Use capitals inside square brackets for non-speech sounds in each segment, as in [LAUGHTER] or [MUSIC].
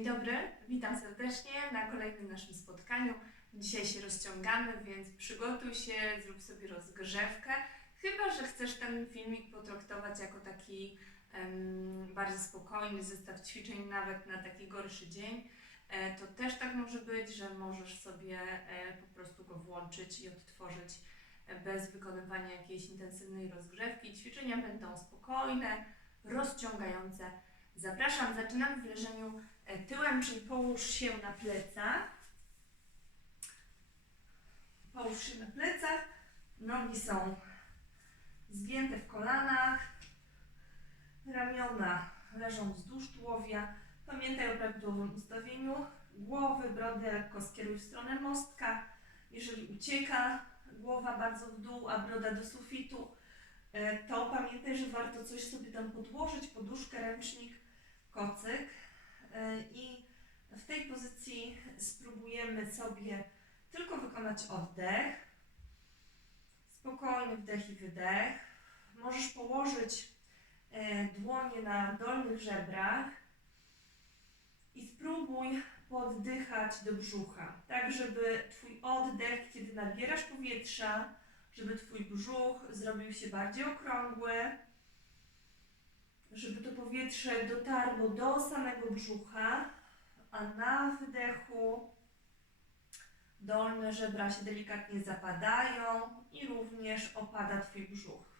Dzień dobry, witam serdecznie na kolejnym naszym spotkaniu. Dzisiaj się rozciągamy, więc przygotuj się, zrób sobie rozgrzewkę. Chyba, że chcesz ten filmik potraktować jako taki bardziej spokojny zestaw ćwiczeń, nawet na taki gorszy dzień. E, to też tak może być, że możesz sobie e, po prostu go włączyć i odtworzyć e, bez wykonywania jakiejś intensywnej rozgrzewki. Ćwiczenia będą spokojne, rozciągające. Zapraszam, zaczynamy w leżeniu e, tyłem, czyli połóż się na plecach. Połóż się na plecach. Nogi są zgięte w kolanach. Ramiona leżą wzdłuż tułowia. Pamiętaj o prawidłowym ustawieniu głowy, brody lekko skieruj w stronę mostka. Jeżeli ucieka głowa bardzo w dół, a broda do sufitu, e, to pamiętaj, że warto coś sobie tam podłożyć, poduszkę, ręcznik, kocyk. E, I w tej pozycji spróbujemy sobie tylko wykonać oddech. Spokojny wdech i wydech. Możesz położyć e, dłonie na dolnych żebrach i spróbuj poddychać do brzucha, tak żeby Twój oddech, kiedy nabierasz powietrza, żeby Twój brzuch zrobił się bardziej okrągły, żeby to powietrze dotarło do samego brzucha, a na wydechu dolne żebra się delikatnie zapadają i również opada Twój brzuch.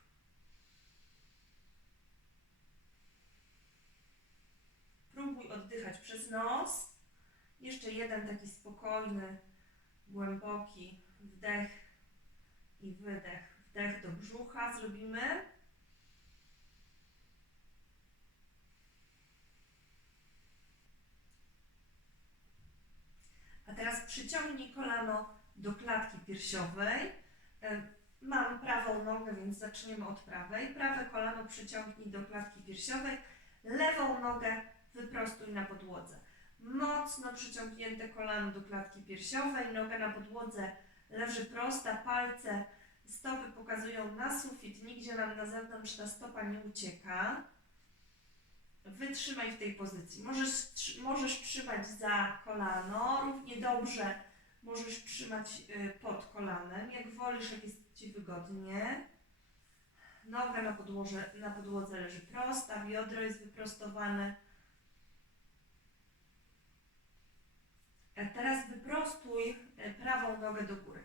Próbuj oddychać przez nos. Jeszcze jeden taki spokojny, głęboki wdech i wydech. Wdech do brzucha zrobimy. A teraz przyciągnij kolano do klatki piersiowej. E, Mam prawą nogę, więc zaczniemy od prawej. Prawe kolano przyciągnij do klatki piersiowej. Lewą nogę wyprostuj na podłodze. Mocno przyciągnięte kolano do klatki piersiowej, noga na podłodze leży prosta, palce stopy pokazują na sufit, nigdzie nam na zewnątrz ta stopa nie ucieka. Wytrzymaj w tej pozycji. Możesz, możesz trzymać za kolano, równie dobrze możesz trzymać y, pod kolanem, jak wolisz, jak jest Ci wygodnie. Noga na, podłoże, na podłodze leży prosta, biodro jest wyprostowane. E, Teraz wyprostuj e, prawą nogę do góry.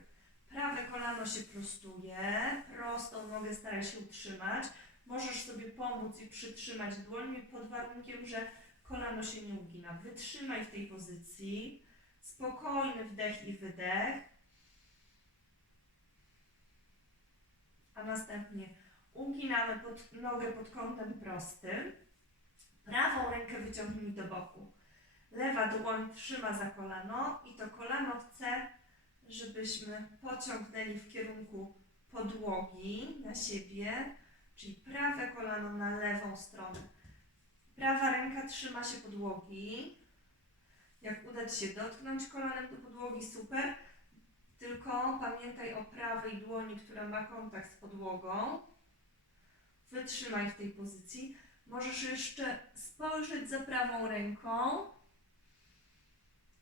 Prawe kolano się prostuje, prostą nogę staraj się utrzymać. Możesz sobie pomóc i przytrzymać dłońmi pod warunkiem, że kolano się nie ugina. Wytrzymaj w tej pozycji. Spokojny wdech i wydech. A następnie uginamy pod, nogę pod kątem prostym. Prawą rękę wyciągnij do boku. Lewa dłoń trzyma za kolano i to kolano chce, żebyśmy pociągnęli w kierunku podłogi na siebie, czyli prawe kolano na lewą stronę. Prawa ręka trzyma się podłogi. Jak uda Ci się dotknąć kolanem do podłogi, super. Tylko pamiętaj o prawej dłoni, która ma kontakt z podłogą. Wytrzymaj w tej pozycji. Możesz jeszcze spojrzeć za prawą ręką.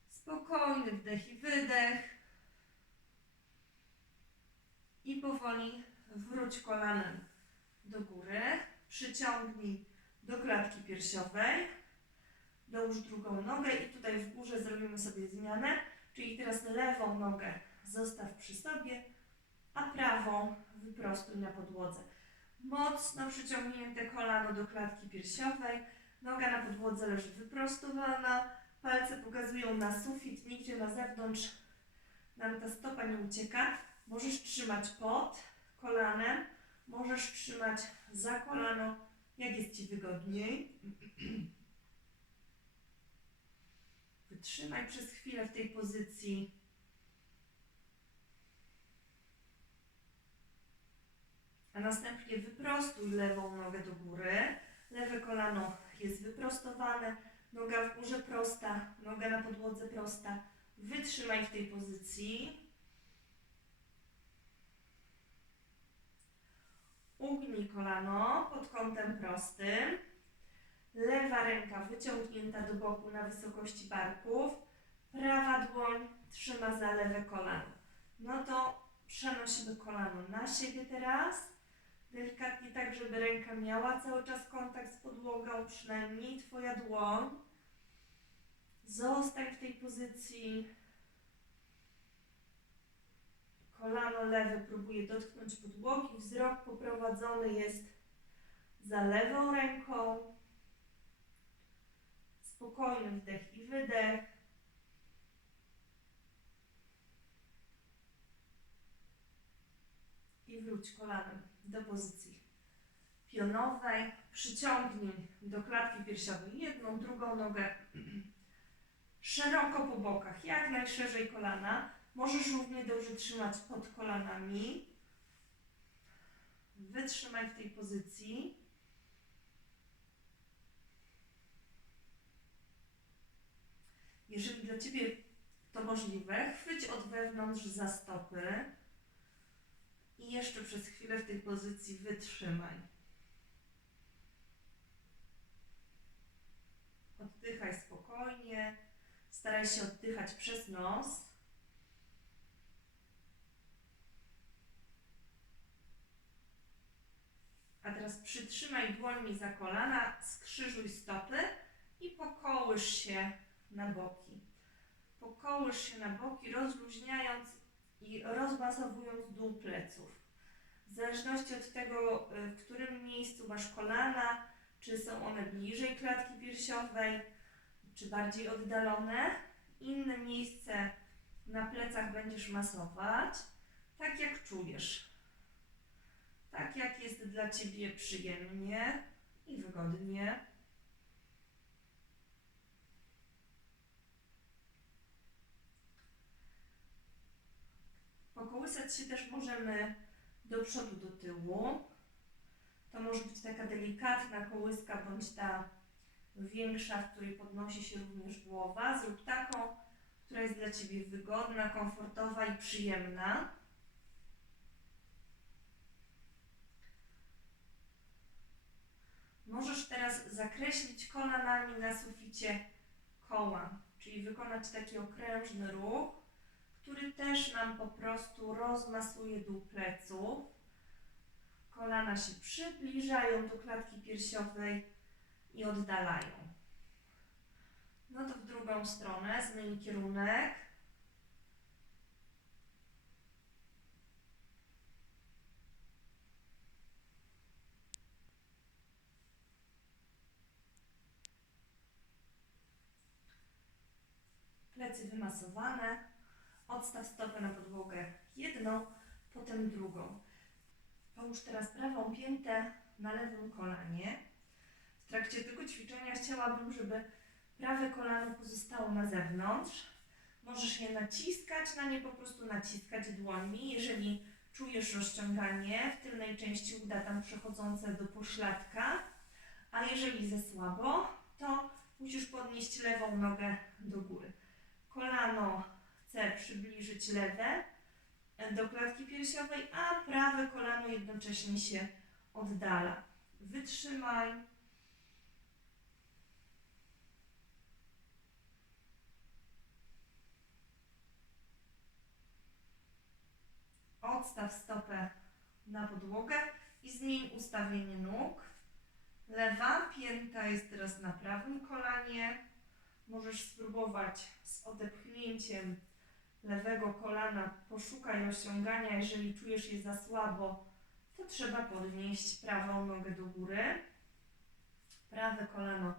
Spokojny wdech i wydech. I powoli wróć kolanem do góry. Przyciągnij do klatki piersiowej. Dołóż drugą nogę i tutaj w górze zrobimy sobie zmianę. Czyli teraz lewą nogę zostaw przy sobie, a prawą wyprostuj na podłodze. Mocno przyciągnięte kolano do klatki piersiowej. Noga na podłodze leży wyprostowana. Palce pokazują na sufit, nigdzie na zewnątrz nam ta stopa nie ucieka. Możesz trzymać pod kolanem, możesz trzymać za kolano, jak jest Ci wygodniej. Wytrzymaj przez chwilę w tej pozycji. A następnie wyprostuj lewą nogę do góry. Lewe kolano jest wyprostowane, noga w górze prosta, noga na podłodze prosta. Wytrzymaj w tej pozycji. Ugnij kolano pod kątem prostym. Lewa ręka wyciągnięta do boku na wysokości barków. Prawa dłoń trzyma za lewe kolano. No to przenosimy kolano na siebie teraz. Delikatnie tak, żeby ręka miała cały czas kontakt z podłogą, przynajmniej Twoja dłoń. Zostań w tej pozycji. Kolano lewe próbuje dotknąć podłogi. Wzrok poprowadzony jest za lewą ręką. Spokojny wdech i wydech. I wróć kolanem do pozycji pionowej. Przyciągnij do klatki piersiowej jedną, drugą nogę [CLEARS THROAT] szeroko po bokach, jak najszerzej kolana. Możesz równie dobrze trzymać pod kolanami. Wytrzymaj w tej pozycji. Jeżeli dla Ciebie to możliwe, chwyć od wewnątrz za stopy i jeszcze przez chwilę w tej pozycji wytrzymaj. Oddychaj spokojnie. Staraj się oddychać przez nos. Teraz przytrzymaj dłońmi za kolana, skrzyżuj stopy i pokołysz się na boki. Pokołysz się na boki, rozluźniając i rozmasowując dół pleców. W zależności od tego, y, w którym miejscu masz kolana, czy są one bliżej klatki piersiowej, czy bardziej oddalone, inne miejsce na plecach będziesz masować, tak jak czujesz. Tak jak jest dla Ciebie przyjemnie i wygodnie. Pokołysać się też możemy do przodu, do tyłu. To może być taka delikatna kołyska, bądź ta większa, w której podnosi się również głowa. Zrób taką, która jest dla Ciebie wygodna, komfortowa i przyjemna. Możesz teraz zakreślić kolanami na suficie koła, czyli wykonać taki okrężny ruch, który też nam po prostu rozmasuje dół pleców. Kolana się przybliżają do klatki piersiowej i oddalają. No to w drugą stronę zmień kierunek. Plecy wymasowane. Odstaw stopę na podłogę jedną, potem drugą. Połóż teraz prawą piętę na lewym kolanie. W trakcie tego ćwiczenia chciałabym, żeby prawe kolano pozostało na zewnątrz. Możesz je naciskać, na nie po prostu naciskać dłońmi. Jeżeli czujesz rozciąganie w tylnej części uda tam przechodzące do pośladka, a jeżeli za słabo, to musisz podnieść lewą nogę do góry. Kolano chce przybliżyć lewe do klatki piersiowej, a prawe kolano jednocześnie się oddala. Wytrzymaj. Odstaw stopę na podłogę i zmień ustawienie nóg. Lewa pięta jest teraz na prawym kolanie. Możesz spróbować z odepchnięciem lewego kolana. Poszukaj osiągania. Jeżeli czujesz je za słabo, to trzeba podnieść prawą nogę do góry. Prawe kolano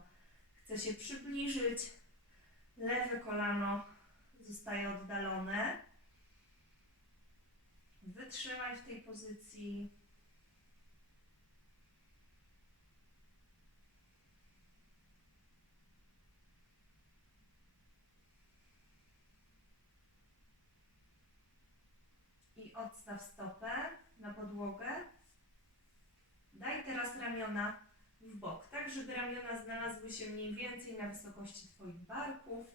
chce się przybliżyć. Lewe kolano zostaje oddalone. Wytrzymaj w tej pozycji. I odstaw stopę na podłogę. Daj teraz ramiona w bok, tak żeby ramiona znalazły się mniej więcej na wysokości Twoich barków.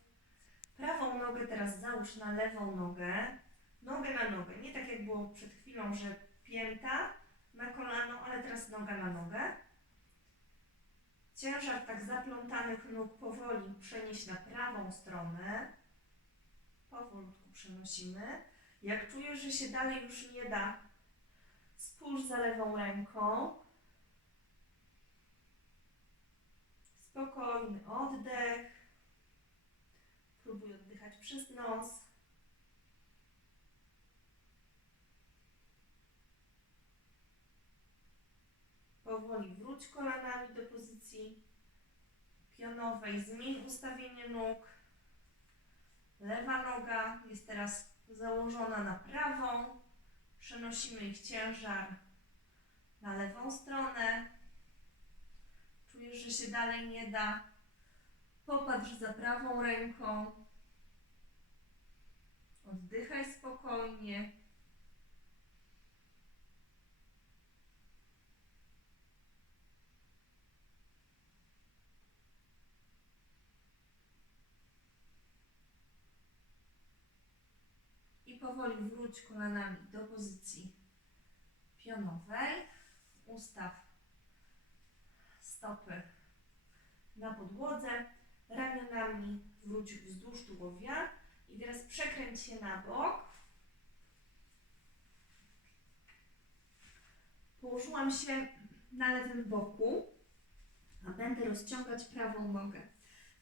Prawą nogę teraz załóż na lewą nogę nogę na nogę. Nie tak jak było przed chwilą, że pięta na kolano, ale teraz noga na nogę. ciężar tak zaplątanych nóg powoli przenieść na prawą stronę. Powolutku przenosimy. Jak czujesz, że się dalej już nie da, spójrz za lewą ręką. Spokojny oddech. Próbuj oddychać przez nos. Powoli wróć kolanami do pozycji pionowej. Zmień ustawienie nóg. Lewa noga jest teraz założona na prawą. Przenosimy ich ciężar na lewą stronę. Czujesz, że się dalej nie da. Popatrz za prawą ręką. Oddychaj spokojnie. Powoli wróć kolanami do pozycji pionowej. Ustaw stopy na podłodze. Ramionami wróć wzdłuż tułowia. I teraz przekręć się na bok. Położyłam się na lewym boku, a będę rozciągać prawą nogę.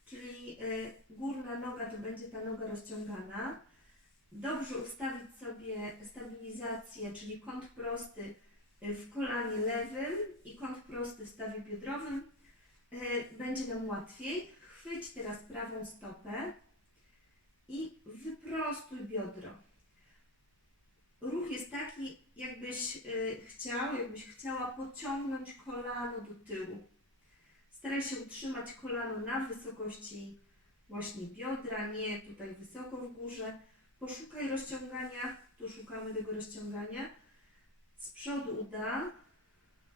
Czyli y, górna noga to będzie ta noga rozciągana. Dobrze ustawić sobie stabilizację, czyli kąt prosty y, w kolanie lewym i kąt prosty w stawie biodrowym. Y, Będzie nam łatwiej. Chwyć teraz prawą stopę i wyprostuj biodro. Ruch jest taki, jakbyś y, chciał, jakbyś chciała pociągnąć kolano do tyłu. Staraj się utrzymać kolano na wysokości właśnie biodra, nie tutaj wysoko w górze. Poszukaj rozciągania, tu szukamy tego rozciągania. Z przodu uda,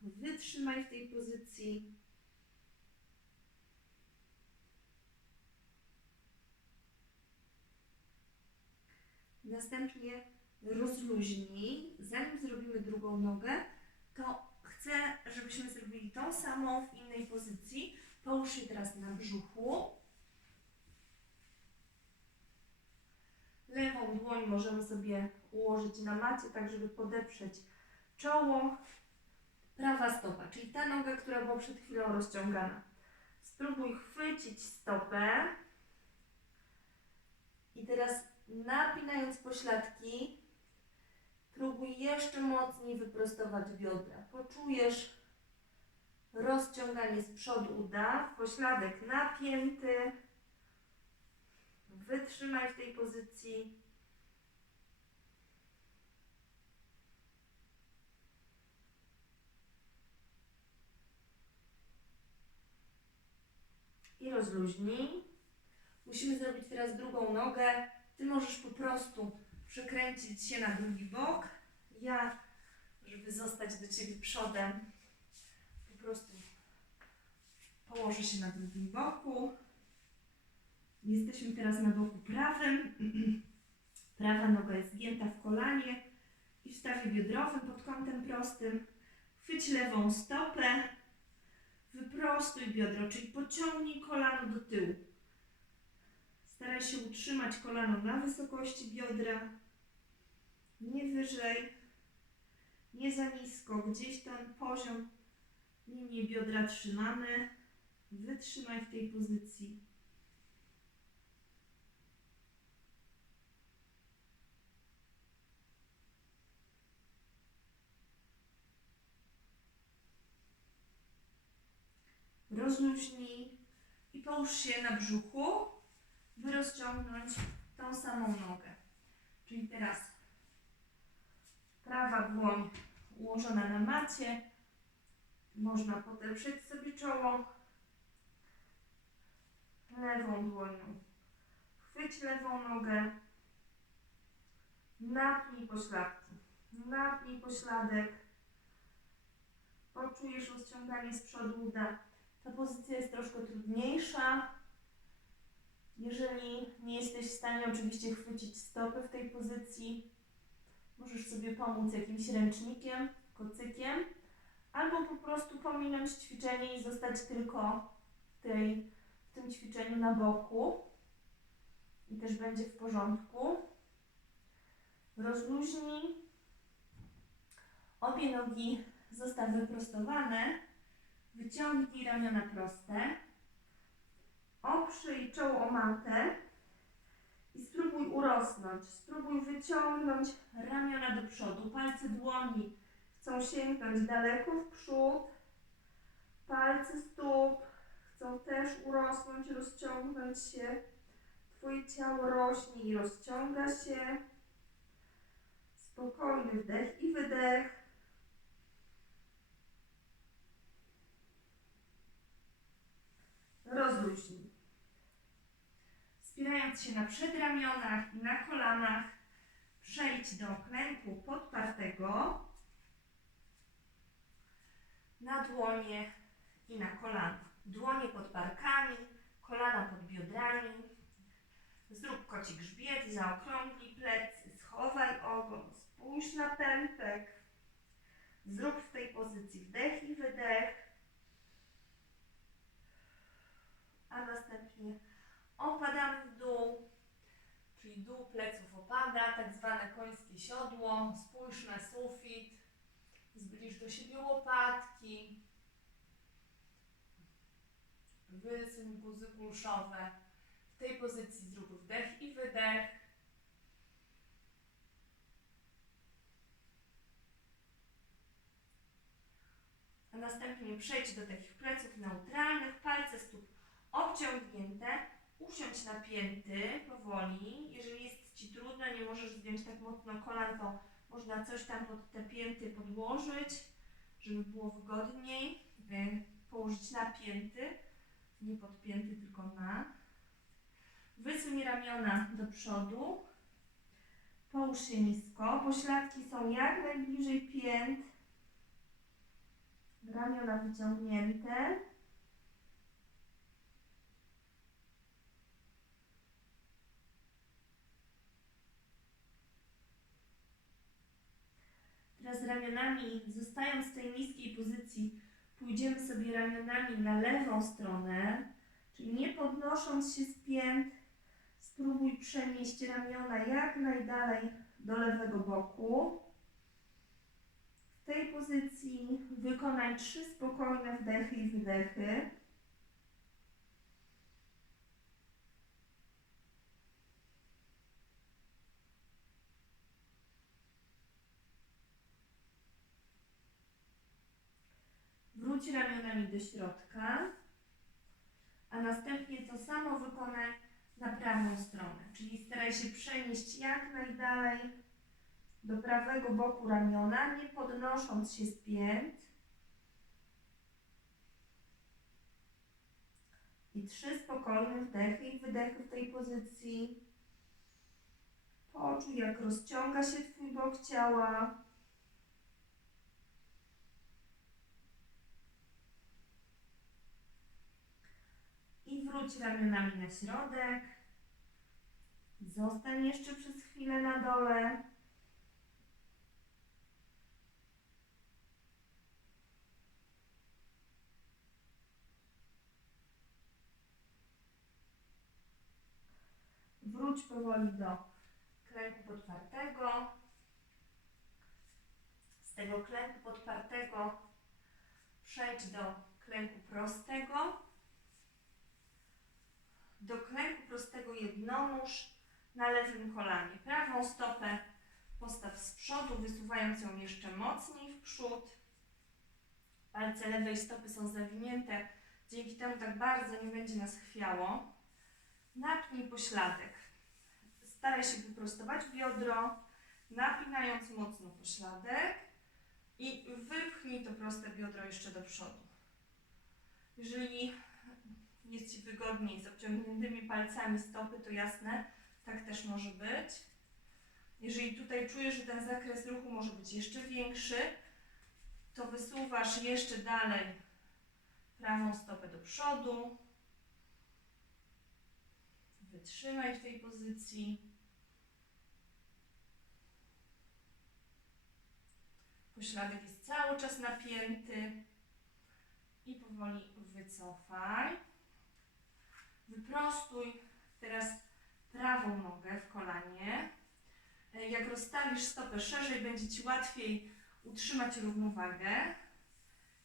wytrzymaj w tej pozycji. Następnie rozluźnij. Zanim zrobimy drugą nogę, to chcę, żebyśmy zrobili tą samą w innej pozycji. Połóż się teraz na brzuchu. Lewą dłoń możemy sobie ułożyć na macie, tak żeby podeprzeć czoło. Prawa stopa, czyli ta noga, która była przed chwilą rozciągana. Spróbuj chwycić stopę. I teraz napinając pośladki, próbuj jeszcze mocniej wyprostować biodra. Poczujesz rozciąganie z przodu uda, pośladek napięty. Wytrzymaj w tej pozycji. I rozluźnij. Musimy zrobić teraz drugą nogę. Ty możesz po prostu przekręcić się na drugi bok. Ja, żeby zostać do Ciebie przodem, po prostu położę się na drugim boku. Jesteśmy teraz na boku prawym. [CLEARS THROAT] Prawa noga jest zgięta w kolanie i w stawie biodrowym pod kątem prostym. Chwyć lewą stopę, wyprostuj biodro, czyli pociągnij kolano do tyłu. Staraj się utrzymać kolano na wysokości biodra, nie wyżej, nie za nisko, gdzieś ten poziom linii biodra trzymamy. Wytrzymaj w tej pozycji. Rozluźnij i połóż się na brzuchu by rozciągnąć tą samą nogę. Czyli teraz prawa dłoń ułożona na macie. Można podeprzeć sobie czoło. Lewą dłonią chwyć lewą nogę. Napnij pośladki. Napnij pośladek. Poczujesz rozciąganie z przodu uda. Ta pozycja jest troszkę trudniejsza. Jeżeli nie jesteś w stanie oczywiście chwycić stopy w tej pozycji, możesz sobie pomóc jakimś ręcznikiem, kocykiem, albo po prostu pominąć ćwiczenie i zostać tylko tej, w tym ćwiczeniu na boku i też będzie w porządku. Rozluźnij. Obie nogi zostaw wyprostowane. Wyciągnij ramiona proste. Oprzyj czoło o matę i spróbuj urosnąć. Spróbuj wyciągnąć ramiona do przodu. Palce dłoni chcą sięgnąć daleko w przód. Palce stóp chcą też urosnąć, rozciągnąć się. Twoje ciało rośnie i rozciąga się. Spokojny wdech i wydech. Rozluźnij. Wspierając się na przedramionach i na kolanach, przejdź do klęku podpartego na dłonie i na kolana. Dłonie pod barkami, kolana pod biodrami. Zrób koci grzbiet, zaokrąglij plecy, schowaj ogon, spójrz na pępek. Zrób w tej pozycji wdech i wydech. A następnie opadamy w dół, czyli dół pleców opada, tak zwane końskie siodło. Spójrz na sufit, zbliż do siebie łopatki. Wysuń guzy kulszowe. W tej pozycji zrób wdech i wydech. Następnie przejdź do takich pleców neutralnych, palce stóp obciągnięte, usiądź na pięty powoli. Jeżeli jest Ci trudno, nie możesz zdjąć tak mocno kolan, to można coś tam pod te pięty podłożyć, żeby było wygodniej. Y, Położyć na pięty, nie pod pięty, tylko na. Wysuń ramiona do przodu. Połóż się nisko. Pośladki są jak najbliżej pięt. Ramiona wyciągnięte. Teraz ramionami, zostając w tej niskiej pozycji, pójdziemy sobie ramionami na lewą stronę, czyli nie podnosząc się z pięt, spróbuj przenieść ramiona jak najdalej do lewego boku. W tej pozycji wykonaj trzy spokojne wdechy i wydechy. Wróć ramionami do środka, a następnie to samo wykonaj na prawą stronę, czyli staraj się przenieść jak najdalej do prawego boku ramiona, nie podnosząc się z pięt. I trzy spokojne wdechy i wydechy w tej pozycji. Poczuj, jak rozciąga się Twój bok ciała. I wróć ramionami na środek. Zostań jeszcze przez chwilę na dole. Wróć powoli do klęku podpartego. Z tego klęku podpartego przejdź do klęku prostego. Do klęku prostego jednonóż na lewym kolanie. Prawą stopę postaw z przodu, wysuwając ją jeszcze mocniej w przód. Palce lewej stopy są zawinięte, dzięki temu tak bardzo nie będzie nas chwiało. Napnij pośladek. Staraj się wyprostować biodro, napinając mocno pośladek i wypchnij to proste biodro jeszcze do przodu. Jeżeli jest Ci wygodniej z obciągniętymi palcami stopy, to jasne, tak też może być. Jeżeli tutaj czujesz, że ten zakres ruchu może być jeszcze większy, to wysuwasz jeszcze dalej prawą stopę do przodu. Wytrzymaj w tej pozycji. Pośladek jest cały czas napięty i powoli wycofaj. Wyprostuj teraz prawą nogę w kolanie. E, Jak rozstawisz stopę szerzej, będzie Ci łatwiej utrzymać równowagę.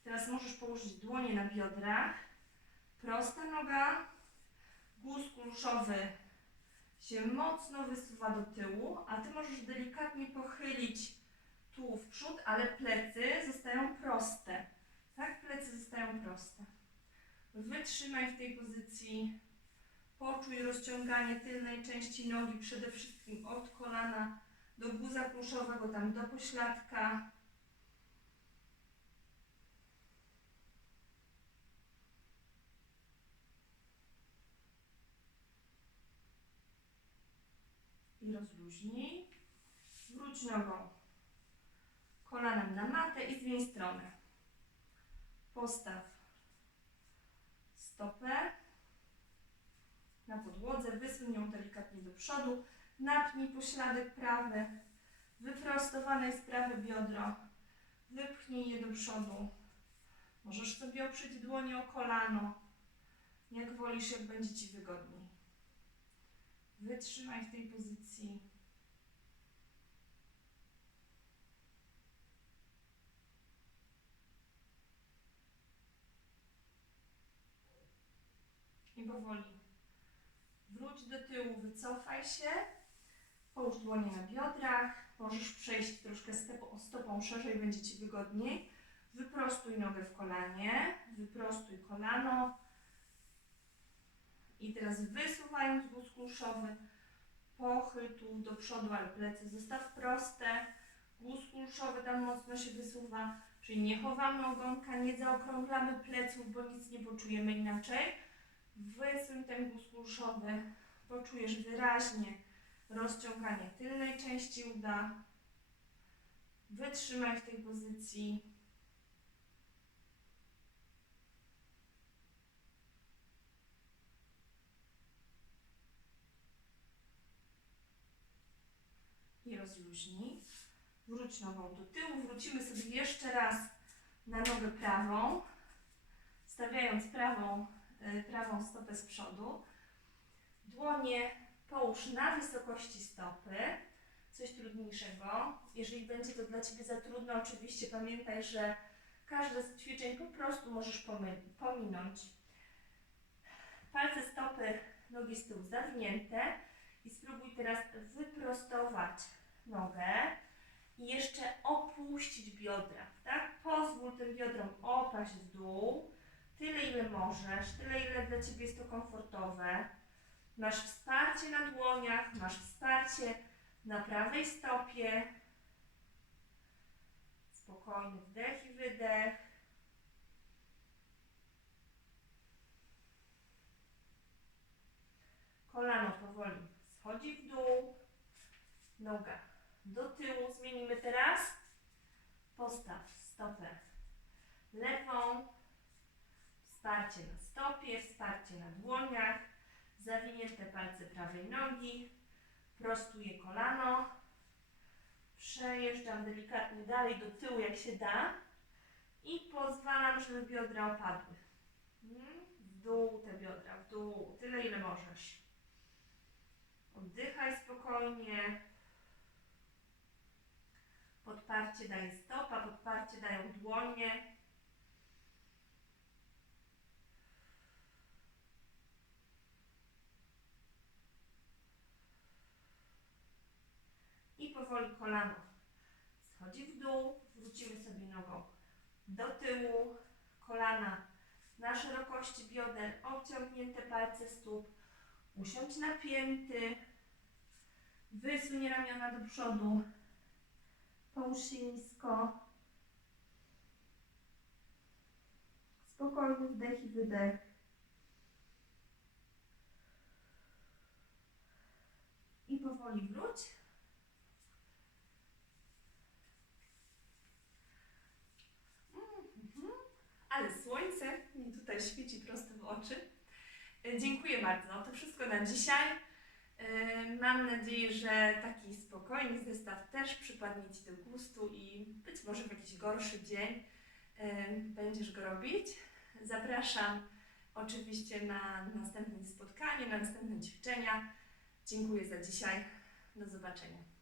Teraz możesz położyć dłonie na biodrach. Prosta noga, guz kulszowy się mocno wysuwa do tyłu, a Ty możesz delikatnie pochylić tu w przód, ale plecy zostają proste. Tak, plecy zostają proste. Wytrzymaj w tej pozycji. Poczuj rozciąganie tylnej części nogi, przede wszystkim od kolana do guza pluszowego, tam do pośladka. I rozluźnij. Wróć nogą kolanem na matę i zmień stronę. Postaw stopę na podłodze, wysuń ją delikatnie do przodu, napnij pośladek prawy, wyprostowane jest prawe biodro, wypchnij je do przodu. Możesz sobie oprzeć dłonie o kolano, jak wolisz, jak będzie Ci wygodniej. Wytrzymaj w tej pozycji. I powoli wróć do tyłu, wycofaj się, połóż dłonie na biodrach, możesz przejść troszkę stopą, stopą szerzej, będzie Ci wygodniej. Wyprostuj nogę w kolanie, wyprostuj kolano i teraz wysuwając guz kulszowy, pochyl tu do przodu, ale plecy zostaw proste, guz kulszowy tam mocno się wysuwa, czyli nie chowamy ogonka, nie zaokrąglamy pleców, bo nic nie poczujemy inaczej. Wysuń ten kulszowy, poczujesz wyraźnie rozciąganie tylnej części uda. Wytrzymaj w tej pozycji. I rozluźnij. Wróć nogą do tyłu. Wrócimy sobie jeszcze raz na nogę prawą, stawiając prawą prawą stopę z przodu. Dłonie połóż na wysokości stopy, coś trudniejszego. Jeżeli będzie to dla Ciebie za trudno, oczywiście pamiętaj, że każde z ćwiczeń po prostu możesz pominąć. Palce stopy, nogi z tyłu zawinięte i spróbuj teraz wyprostować nogę i jeszcze opuścić biodra, tak? Pozwól tym biodrom opaść w dół tyle, ile możesz, tyle, ile dla Ciebie jest to komfortowe. Masz wsparcie na dłoniach, masz wsparcie na prawej stopie. Spokojny wdech i wydech. Kolano powoli schodzi w dół, noga do tyłu. Zmienimy teraz. Postaw stopę lewą, Wsparcie na stopie, wsparcie na dłoniach, zawinięte palce prawej nogi, prostuję kolano, przejeżdżam delikatnie dalej do tyłu jak się da i pozwalam, żeby biodra opadły. Mm, W dół te biodra, w dół, tyle ile możesz. Oddychaj spokojnie. Podparcie daje stopa, podparcie dają dłonie. Powoli kolano. Schodzi w dół, wrócimy sobie nogą. Do tyłu, kolana. Na szerokości bioder, obciągnięte palce stóp, usiądź na pięty, wysuń ramiona do przodu, połóż się nisko, spokojny wdech i wydech. I powoli wróć. Mhm. Ale słońce mi tutaj świeci prosto w oczy. E, Dziękuję bardzo. To wszystko na dzisiaj. E, Mam nadzieję, że taki spokojny zestaw też przypadnie Ci do gustu i być może w jakiś gorszy dzień e, będziesz go robić. Zapraszam oczywiście na następne spotkanie, na następne ćwiczenia. Dziękuję za dzisiaj. Do zobaczenia.